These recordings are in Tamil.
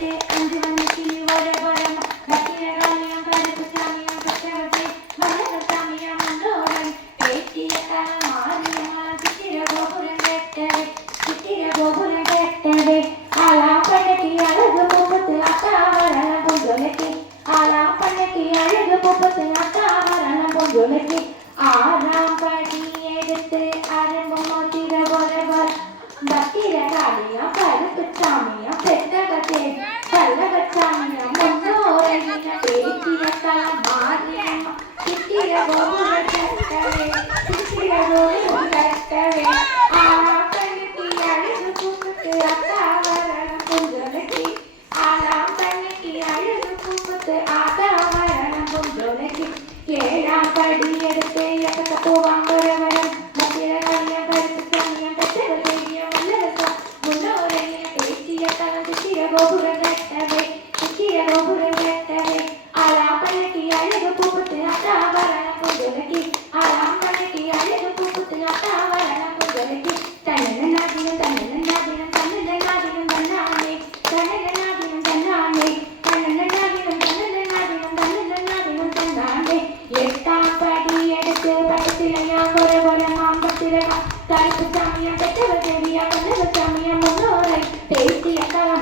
எடுத்து அஞ்சு மணிக்கு ஒரு வரம் பத்திரகாளியம் கருப்பு சாமியம் பச்சவத்தை மலர சாமியம் மண்டோடன் பேட்டிய மாரியம்மா சித்திர கோபுரம் கட்டவே சித்திர கோபுரம் கட்டவே ஆலா பண்ணைக்கு அழகு பூப்பத்து அத்தாவரண பொங்கலுக்கு ஆலா பண்ணைக்கு அழகு பூப்பத்து அத்தாவரண பொங்கலுக்கு ஆறாம் படி எடுத்து அரம்பம் மோதிர ஒருவர் பத்திரகாளியம் கருப்பு சாமியம் பெத்தகத்தே கல்லகச்சாமியம் முன்னோரையின பேட்டிய மாரியம்மா சித்திர கோபுரம் கட்டவே சித்திர கோபுரம் கட்டவே ஆலா பண்ணைக்கு அழகு பூப்பத்து அத்தாவரண பொங்கலுக்கு ஆலா பண்ணைக்கு அழகு பூப்பத்து அத்தாவரண பொங்கலுக்கு ஏழாம் படி எடுத்து எக்கத்த போவாங்க வரவரம் பத்திரகாளியம் கருப்பு சாமியம் பெத்தகத்தேவியம் வல்லரசா முன்னோரையின பேட்டிய சித்திர கோபுரம் கட்டவே சித்திர கோபுரம் கட்டவே ஆலா பண்ணைக்கு அழகு பூப்பத்து அத்தாவரண பொங்கலுக்கு ஆலா பண்ணைக்கு அழகு பூப்பத்து அத்தாவரண பொங்கலுக்கு தன்னநாதினம் தன்னநாதினம் தன்னநாதினம் தன்னானே தன்னநாதினம் தன்னானே தன்னநாதினம் தன்னநாதினம் தன்னநாதினம் தன்னானே எட்டாம் படி எடுத்து பக்கத்திலையா ஒரு மாம்பத்திரகா கருப்பு சாமியம் பெற்றவர் தேவியா கல்லவ சாமியம் முன்னோரை பேசிய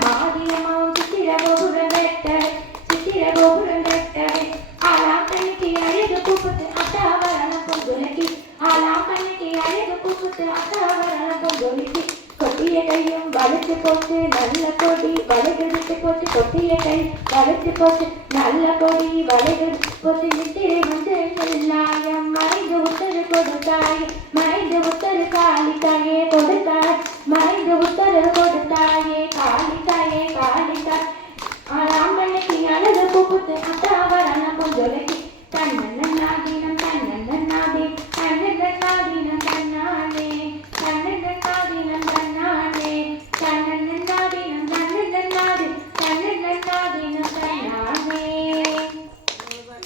மாரியம்மாவும் சித்திர கோபுரம் வெட்டவே சித்திர கோபுரம் வெட்டவே ஆலா பண்ணைக்கு அழகு பூப்பத்து அத்தாவரண பொங்கலுக்கு ஆலா பண்ணைக்கு அழகு பூப்பத்து அத்தாவரண பொங்கலுக்கு கொட்டிய கையும் வளைச்சு போட்டு நல்ல கொடி வளைகெடுத்து போட்டு கொட்டிய கை வளைச்சு போட்டு நல்ல கொடி வளைகெடுத்து போட்டு நித்திரை வந்து எல்லாயம் மறைந்து உத்தர கொடுத்தாய் மறைந்து உத்தர காளித்தாயே கொடுத்தாய் மறைந்து உத்தர கொடுத்தாயே காளித்தாயே காளித்தாய் ஆறாம் பண்ணைக்கு அழகு பூப்புத்து அத்தாவரண பொங்கலுக்கு